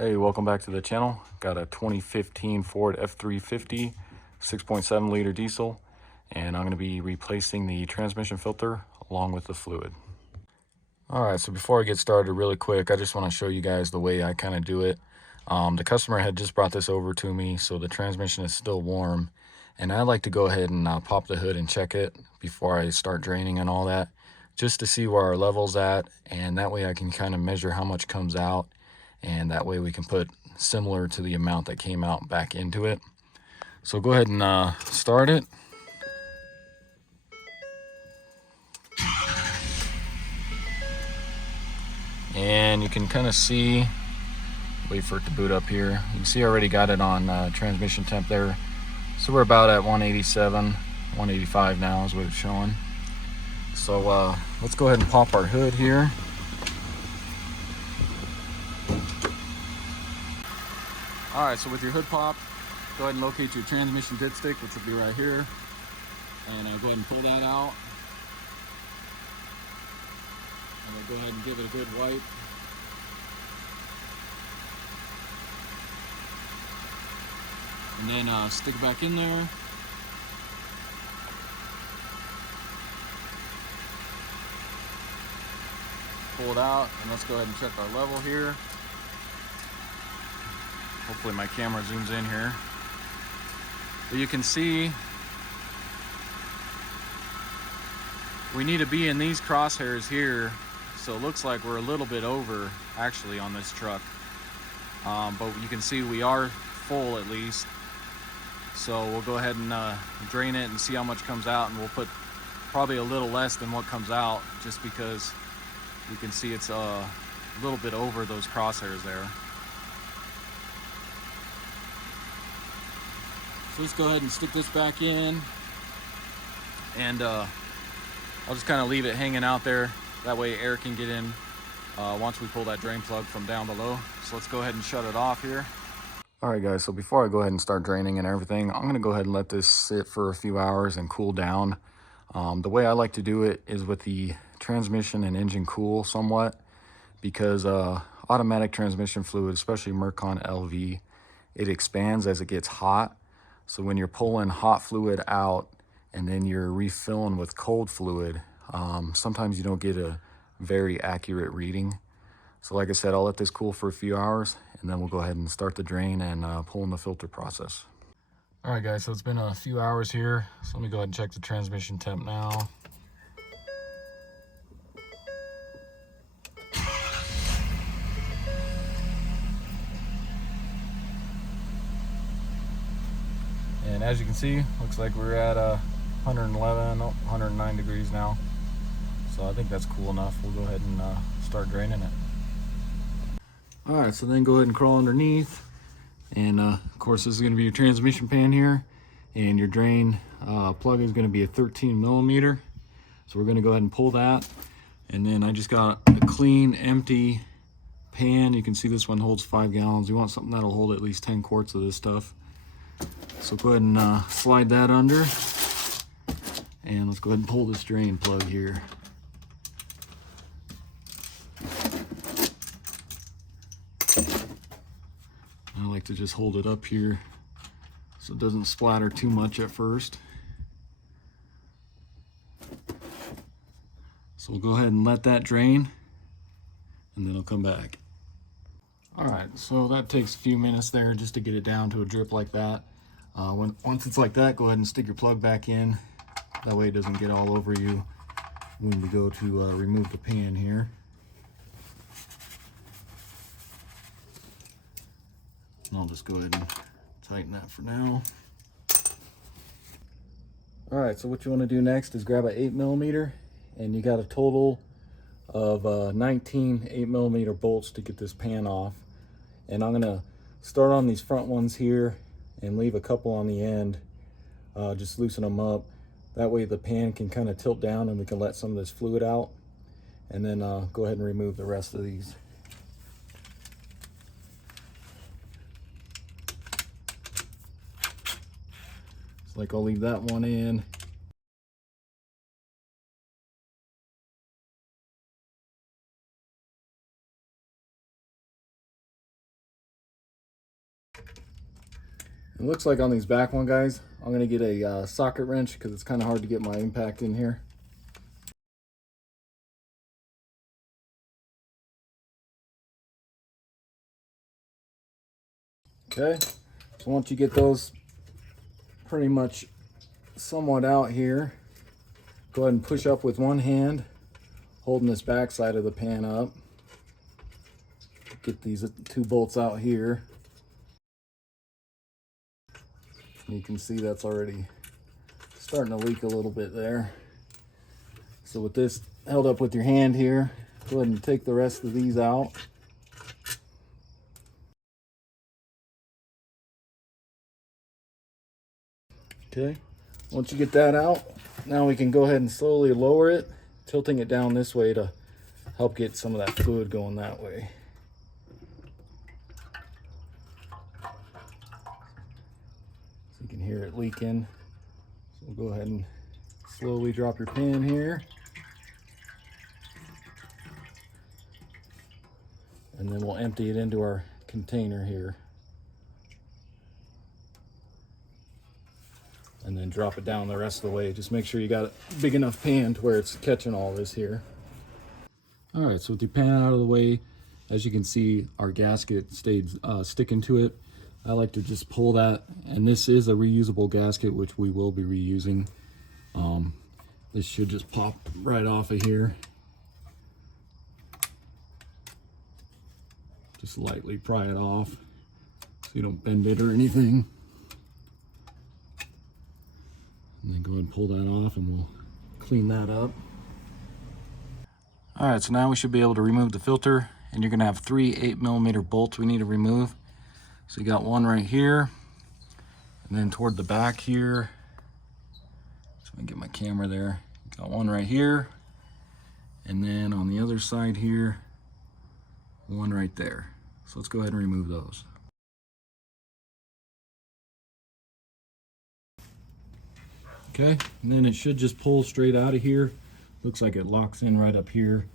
Hey, welcome back to the channel. Got a 2015 Ford F350 6.7 liter diesel, and I'm going to be replacing the transmission filter along with the fluid. All right, so before I get started really quick, I just want to show you guys the way I kind of do it. The customer had just brought this over to me, so the transmission is still warm, and I like to go ahead and pop the hood and check it before I start draining and all that, just to see where our level's at, and that way I can kind of measure how much comes out, and that way we can put similar to the amount that came out back into it. So go ahead and start it. And you can kind of see, wait for it to boot up here. You can see I already got it on transmission temp there. So we're about at 187, 185 now is what it's showing. So let's go ahead and pop our hood here. All right, so with your hood popped, go ahead and locate your transmission dipstick, which will be right here. And go ahead and pull that out. And then go ahead and give it a good wipe. And then stick it back in there. Pull it out, and let's go ahead and check our level here. Hopefully my camera zooms in here. But you can see we need to be in these crosshairs here, so it looks like we're a little bit over actually on this truck. But you can see we are full at least. So we'll go ahead and drain it and see how much comes out, and we'll put probably a little less than what comes out, just because you can see it's a little bit over those crosshairs there. So let's go ahead and stick this back in, and I'll just kind of leave it hanging out there. That way air can get in once we pull that drain plug from down below. So let's go ahead and shut it off here. All right, guys, so before I go ahead and start draining and everything, I'm going to go ahead and let this sit for a few hours and cool down. The way I like to do it is with the transmission and engine cool somewhat, because automatic transmission fluid, especially Mercon LV, it expands as it gets hot. So when you're pulling hot fluid out and then you're refilling with cold fluid, sometimes you don't get a very accurate reading. So like I said, I'll let this cool for a few hours, and then we'll go ahead and start the drain and pull in the filter process. All right, guys, so it's been a few hours here. So let me go ahead and check the transmission temp now. And as you can see, looks like we're at 111, 109 degrees now. So I think that's cool enough. We'll go ahead and start draining it. All right, so then go ahead and crawl underneath. And of course, this is going to be your transmission pan here. And your drain plug is going to be a 13 millimeter. So we're going to go ahead and pull that. And then I just got a clean, empty pan. You can see this one holds 5 gallons. You want something that'll hold at least 10 quarts of this stuff. So go ahead and slide that under, and let's go ahead and pull this drain plug here. I like to just hold it up here so it doesn't splatter too much at first. So we'll go ahead and let that drain, and then I'll come back. All right, so that takes a few minutes there just to get it down to a drip like that. Once it's like that, go ahead and stick your plug back in. That way it doesn't get all over you when we go to remove the pan here. And I'll just go ahead and tighten that for now. All right, so what you want to do next is grab an 8 millimeter, and you got a total of 19 8 millimeter bolts to get this pan off. And I'm gonna start on these front ones here and leave a couple on the end, just loosen them up. That way the pan can kind of tilt down and we can let some of this fluid out. And then go ahead and remove the rest of these. So like I'll leave that one in. It looks like on these back one, guys, I'm gonna get a socket wrench because it's kind of hard to get my impact in here. Okay, so once you get those pretty much somewhat out here, go ahead and push up with one hand, holding this back side of the pan up. Get these 2 bolts out here. You can see that's already starting to leak a little bit there. So with this held up with your hand here, go ahead and take the rest of these out. Okay, once you get that out, now we can go ahead and slowly lower it, tilting it down this way to help get some of that fluid going that way. So you can hear it leaking. So we'll go ahead and slowly drop your pan here. And then we'll empty it into our container here. And then drop it down the rest of the way. Just make sure you got a big enough pan to where it's catching all this here. All right, so with your pan out of the way, as you can see, our gasket stayed sticking to it. I like to just pull that, and this is a reusable gasket, which we will be reusing. This should just pop right off of here. Just lightly pry it off so you don't bend it or anything. And then go ahead and pull that off and we'll clean that up. All right, so now we should be able to remove the filter, and you're gonna have 3 8mm bolts we need to remove. So you got one right here, and then toward the back here. So I get my camera there. Got one right here, and then on the other side here, one right there. So let's go ahead and remove those. Okay, and then it should just pull straight out of here. Looks like it locks in right up here.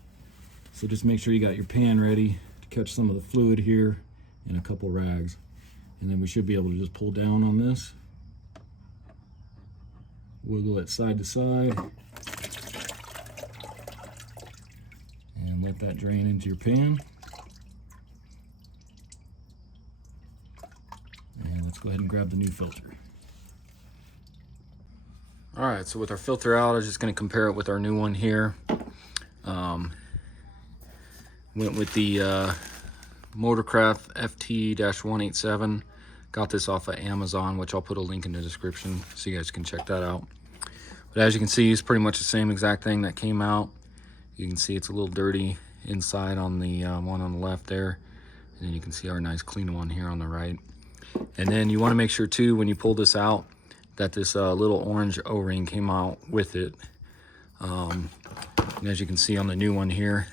So just make sure you got your pan ready to catch some of the fluid here and a couple rags. And then we should be able to just pull down on this. Wiggle it side to side. And let that drain into your pan. And let's go ahead and grab the new filter. All right, so with our filter out, I'm just gonna compare it with our new one here. Went with the Motorcraft FT-187. Got this off of Amazon, which I'll put a link in the description so you guys can check that out. But as you can see, it's pretty much the same exact thing that came out. You can see it's a little dirty inside on the one on the left there. And then you can see our nice clean one here on the right. And then you wanna make sure too, when you pull this out, that this little orange O-ring came out with it. And as you can see on the new one here,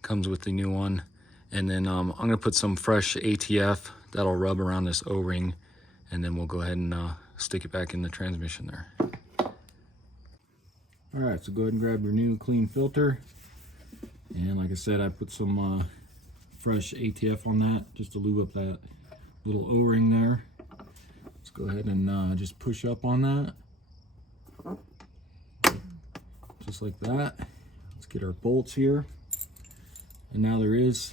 comes with the new one. And then I'm gonna put some fresh ATF that'll rub around this O-ring, and then we'll go ahead and stick it back in the transmission there. All right, so go ahead and grab your new clean filter. And like I said, I put some fresh ATF on that just to lube up that little O-ring there. Let's go ahead and just push up on that. Just like that. Let's get our bolts here. And now there is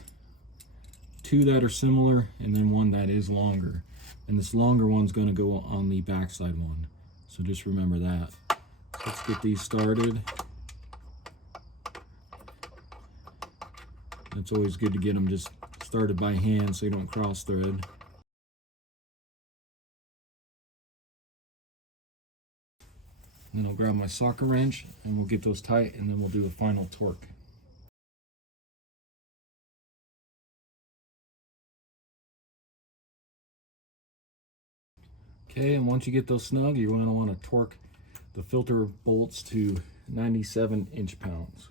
2 that are similar and then one that is longer. And this longer one's gonna go on the backside one. So just remember that. So let's get these started. It's always good to get them just started by hand so you don't cross thread. And then I'll grab my socket wrench and we'll get those tight, and then we'll do a final torque. Okay, and once you get those snug, you're going to want to torque the filter bolts to 97 inch-pounds.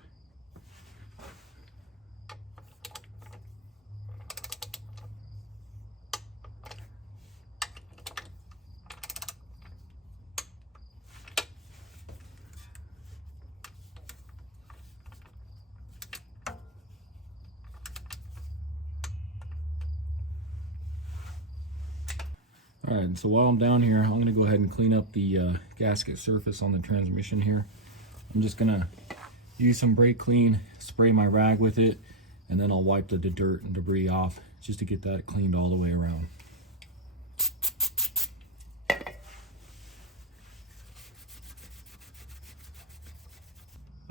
All right, so while I'm down here, I'm gonna go ahead and clean up the gasket surface on the transmission here. I'm just gonna use some brake clean, spray my rag with it, and then I'll wipe the dirt and debris off just to get that cleaned all the way around.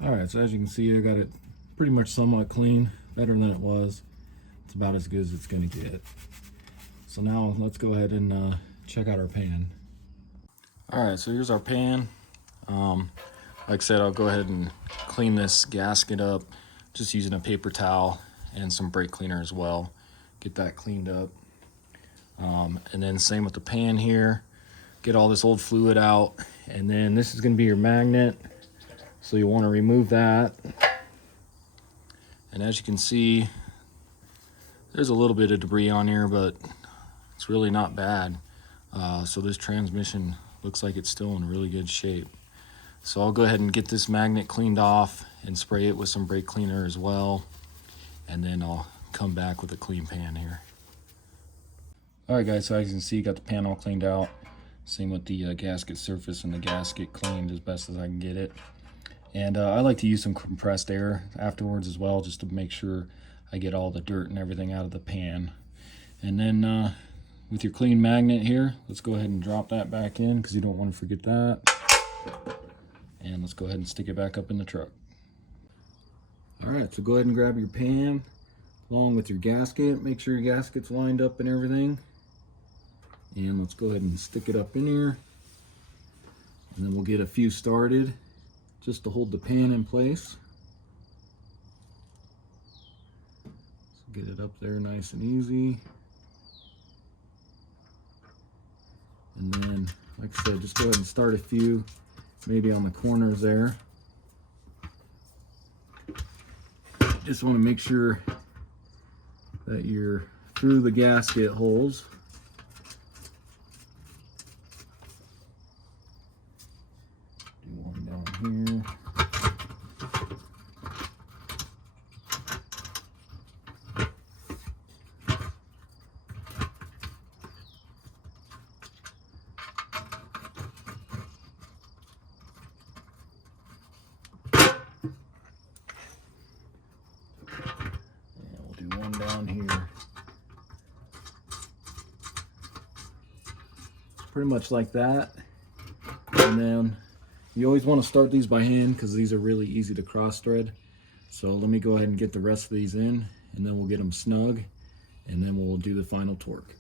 All right, so as you can see, I got it pretty much somewhat clean, better than it was. It's about as good as it's gonna get. So now let's go ahead and check out our pan. All right, so here's our pan. Like I said, I'll go ahead and clean this gasket up just using a paper towel and some brake cleaner as well. Get that cleaned up. And then same with the pan here. Get all this old fluid out. And then this is gonna be your magnet. So you wanna remove that. And as you can see, there's a little bit of debris on here, but it's really not bad. So this transmission looks like it's still in really good shape. So I'll go ahead and get this magnet cleaned off and spray it with some brake cleaner as well. And then I'll come back with a clean pan here. All right guys, so as you can see, got the pan all cleaned out. Same with the gasket surface and the gasket cleaned as best as I can get it. And I like to use some compressed air afterwards as well, just to make sure I get all the dirt and everything out of the pan. And then with your clean magnet here, let's go ahead and drop that back in because you don't want to forget that. And let's go ahead and stick it back up in the truck. All right, so go ahead and grab your pan along with your gasket. Make sure your gasket's lined up and everything. And let's go ahead and stick it up in here. And then we'll get a few started just to hold the pan in place. So get it up there nice and easy. And then, like I said, just go ahead and start a few, maybe on the corners there. Just want to make sure that you're through the gasket holes. Do one down here. Down here. Pretty much like that. And then you always want to start these by hand because these are really easy to cross thread. So let me go ahead and get the rest of these in, and then we'll get them snug, and then we'll do the final torque.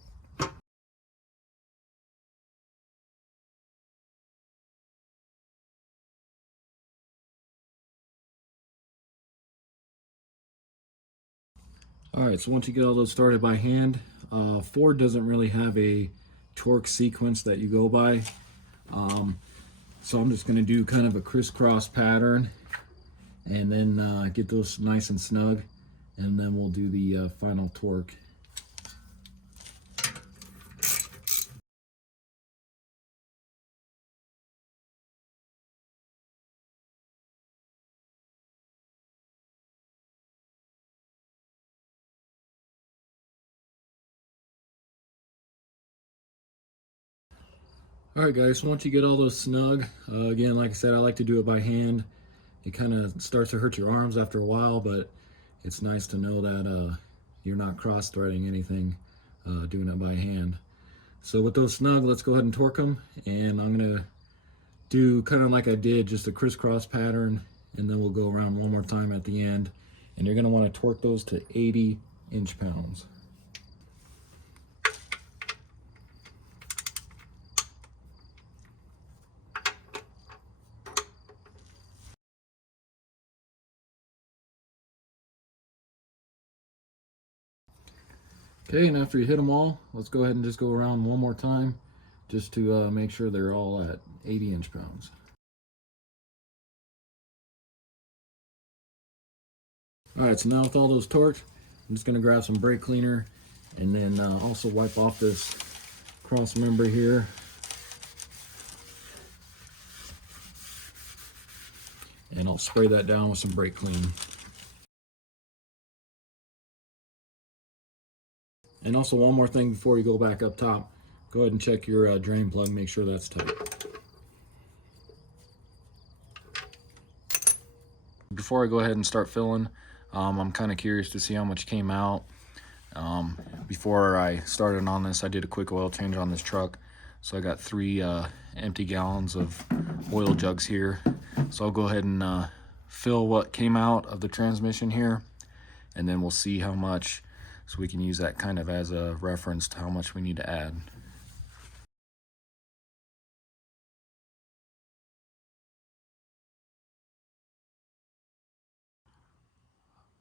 All right, so once you get all those started by hand, Ford doesn't really have a torque sequence that you go by. So I'm just gonna do kind of a crisscross pattern and then get those nice and snug, and then we'll do the final torque. All right guys, so once you get all those snug, again, like I said, I like to do it by hand. It kind of starts to hurt your arms after a while, but it's nice to know that you're not cross-threading anything doing it by hand. So with those snug, let's go ahead and torque them, and I'm gonna do kind of like I did, just a crisscross pattern, and then we'll go around one more time at the end, and you're gonna want to torque those to 80 inch-pounds. Okay, and after you hit them all, let's go ahead and just go around one more time just to make sure they're all at 80 inch-pounds. All right, so now with all those torqued, I'm just gonna grab some brake cleaner and then also wipe off this cross member here. And I'll spray that down with some brake clean. And also one more thing before you go back up top, go ahead and check your drain plug, make sure that's tight. Before I go ahead and start filling, I'm kind of curious to see how much came out. Before I started on this, I did a quick oil change on this truck. So I got 3 empty gallons of oil jugs here. So I'll go ahead and fill what came out of the transmission here, and then we'll see how much, so we can use that kind of as a reference to how much we need to add.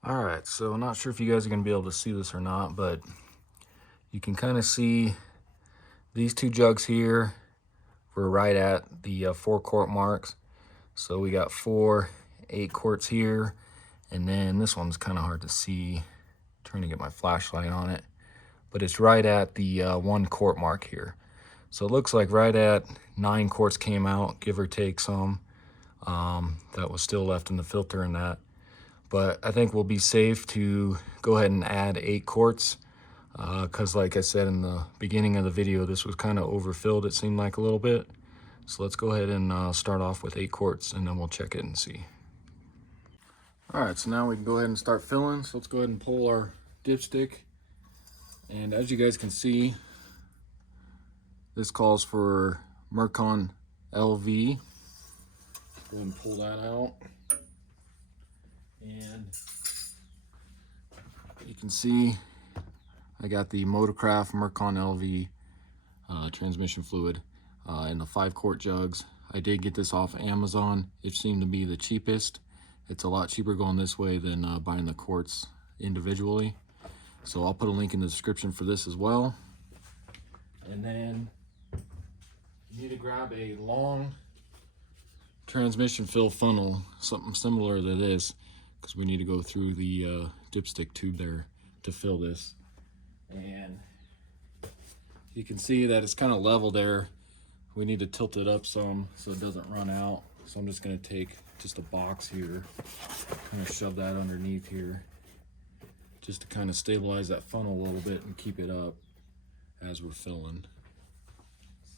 All right, so I'm not sure if you guys are gonna be able to see this or not, but you can kind of see these 2 jugs here were right at the 4 quart marks. So we got 4 8 quarts here, and then this one's kind of hard to see. I'm trying to get my flashlight on it, but it's right at the 1 quart mark here. So it looks like right at 9 quarts came out, give or take some. That was still left in the filter and that. But I think we'll be safe to go ahead and add 8 quarts because like I said in the beginning of the video, this was kind of overfilled, it seemed like a little bit. So let's go ahead and start off with 8 quarts, and then we'll check it and see. All right, so now we can go ahead and start filling. So let's go ahead and pull our dipstick. And as you guys can see, this calls for Mercon LV. Go ahead and pull that out. And you can see I got the Motorcraft Mercon LV transmission fluid in the 5 quart jugs. I did get this off Amazon. It seemed to be the cheapest. It's a lot cheaper going this way than buying the quarts individually. So I'll put a link in the description for this as well. And then you need to grab a long transmission fill funnel, something similar to this, because we need to go through the dipstick tube there to fill this. And you can see that it's kind of level there. We need to tilt it up some so it doesn't run out. So I'm just going to take just a box here, kind of shove that underneath here, just to kind of stabilize that funnel a little bit and keep it up as we're filling.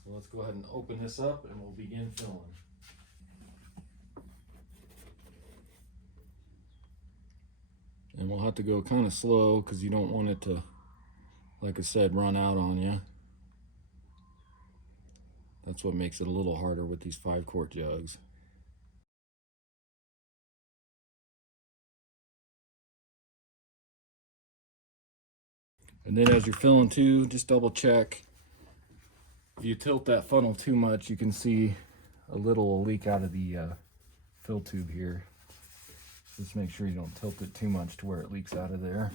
So let's go ahead and open this up and we'll begin filling. And we'll have to go kind of slow because you don't want it to, like I said, run out on you. That's what makes it a little harder with these 5 quart jugs. And then as you're filling too, just double check. If you tilt that funnel too much, you can see a little leak out of the fill tube here. Just make sure you don't tilt it too much to where it leaks out of there.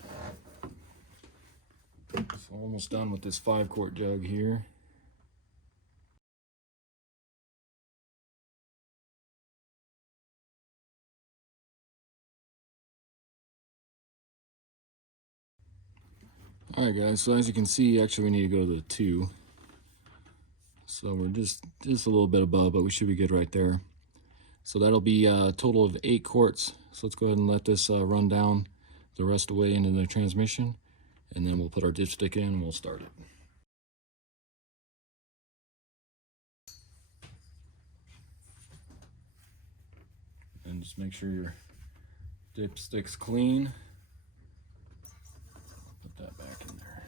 So almost done with this 5 quart jug here. All right guys, so as you can see, actually we need to go to the 2. So we're just a little bit above, but we should be good right there. So that'll be a total of 8 quarts. So let's go ahead and let this run down the rest of the way into the transmission, and then we'll put our dipstick in and we'll start it. And just make sure your dipstick's clean. Put that back in there.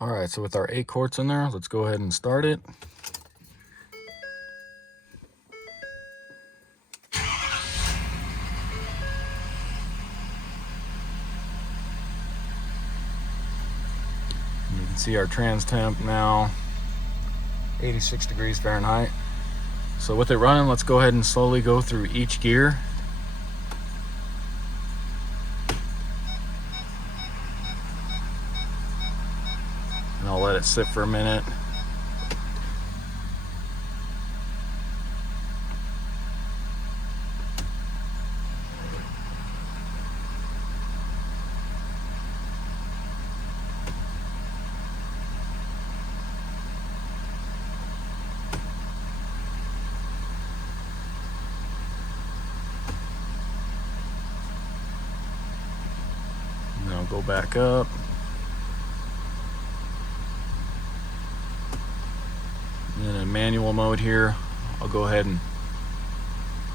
All right, so with our 8 quarts in there, let's go ahead and start it. And you can see our trans temp now, 86 degrees Fahrenheit. So with it running, let's go ahead and slowly go through each gear. And I'll let it sit for a minute. go back up. And then in manual mode here, I'll go ahead and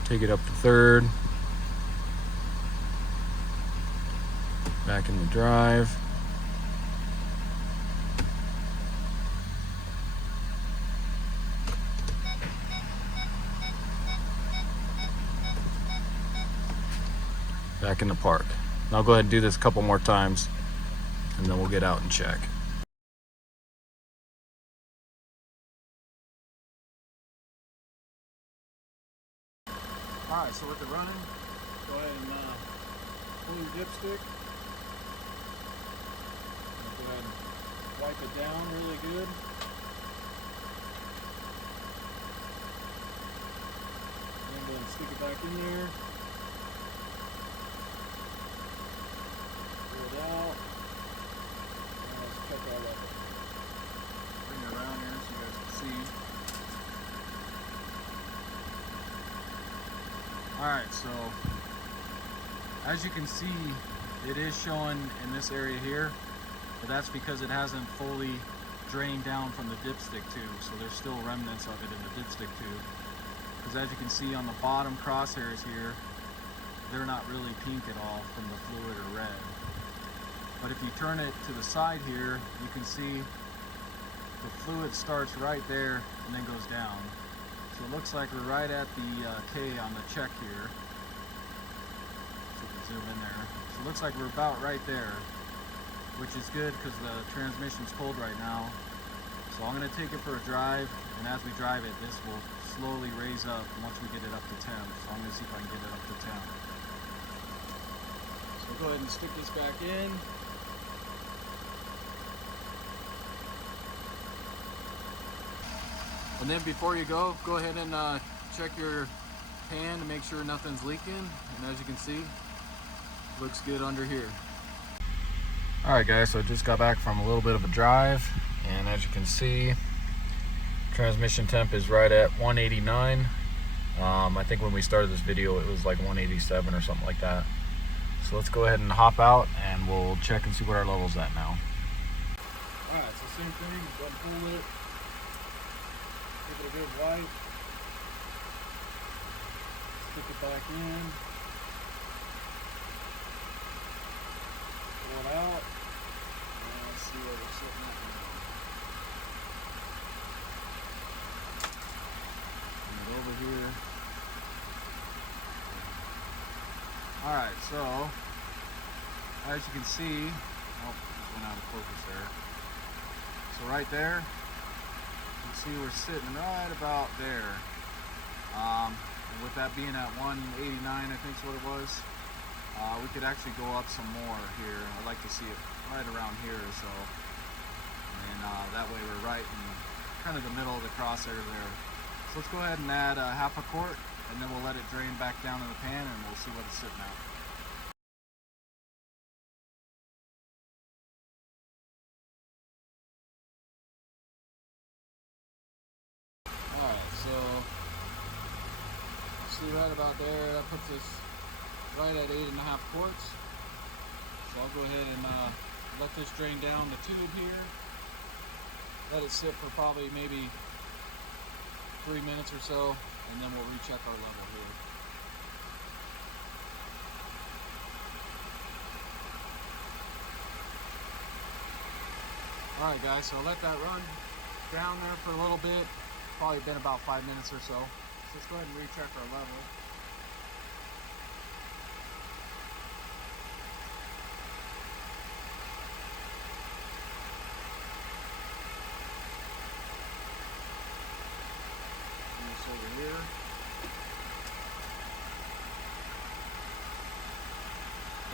take it up to third. Back in the drive. Back in the park. And I'll go ahead and do this a couple more times, and then we'll get out and check. Alright, so with the running, go ahead and pull your dipstick. Go ahead and wipe it down really good. Then go ahead and stick it back in there. Pull it out. Now let's check our level. Bring it around here so you guys can see. Alright, so as you can see, it is showing in this area here, but that's because it hasn't fully drained down from the dipstick tube, so there's still remnants of it in the dipstick tube. Because as you can see on the bottom crosshairs here, they're not really pink at all from the fluid or red. But if you turn it to the side here, you can see the fluid starts right there and then goes down. So it looks like we're right at the K on the check here. So we can zoom in there. So it looks like we're about right there, which is good because the transmission's cold right now. So I'm going to take it for a drive, and as we drive it, this will slowly raise up once we get it up to 10. So I'm going to see if I can get it up to 10. So go ahead and stick this back in. And then before you go ahead and check your pan to make sure nothing's leaking. And as you can see, looks good under here. Alright guys, so I just got back from a little bit of a drive, and as you can see, transmission temp is right at 189. I think when we started this video it was like 187 or something like that. So let's go ahead and hop out and we'll check and see what our level's at now. Alright, so same thing, go ahead and pull it. Give it a good wipe. Stick it back in. Pull it out. And let's see where we're sitting at now. Bring it over here. Alright, so as you can see, oh, just went out of focus there. So right there, you can see we're sitting right about there. And with that being at 189, I think is what it was, we could actually go up some more here. I'd like to see it right around here or so. And that way we're right in kind of the middle of the crosshair there. So let's go ahead and add half a quart, and then we'll let it drain back down in the pan and we'll see what it's sitting at. See right about there, that puts us right at 8.5 quarts. So I'll go ahead and let this drain down the tube here. Let it sit for probably maybe 3 minutes or so, and then we'll recheck our level here. Alright guys, so let that run down there for a little bit. Probably been about 5 minutes or so. Let's go ahead and recheck our level. This over here.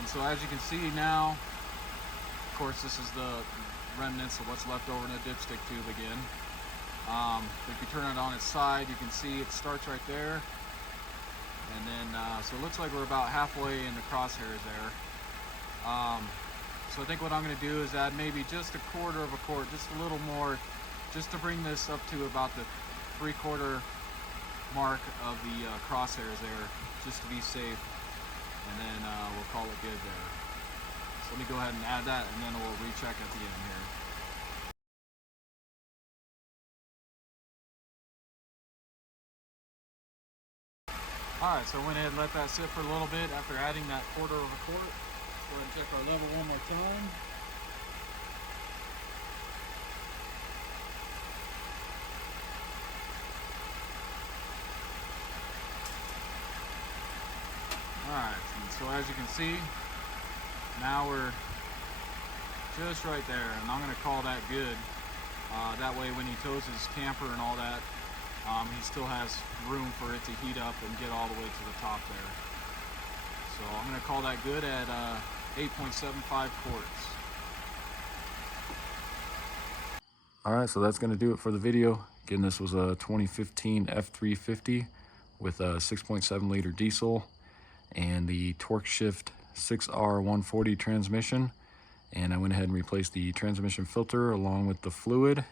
And so as you can see now, of course this is the remnants of what's left over in the dipstick tube again. If you turn it on its side, you can see it starts right there, and then so it looks like we're about halfway in the crosshairs there. So I think what I'm going to do is add maybe just a quarter of a quart, just a little more, just to bring this up to about the 3/4 mark of the crosshairs there, just to be safe, and then we'll call it good there. So let me go ahead and add that, and then we'll recheck at the end here. Alright, so I went ahead and let that sit for a little bit after adding that 1/4 of a quart. Let's go ahead and check our level one more time. Alright, so as you can see, now we're just right there, and I'm going to call that good. That way when he tows his camper and all that, he still has room for it to heat up and get all the way to the top there. So I'm going to call that good at 8.75 quarts. Alright, so that's going to do it for the video. Again, this was a 2015 F350 with a 6.7 liter diesel and the Torqueshift 6R140 transmission. And I went ahead and replaced the transmission filter along with the fluid.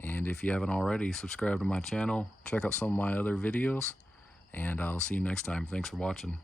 And if you haven't already, subscribe to my channel, check out some of my other videos, and I'll see you next time. Thanks for watching.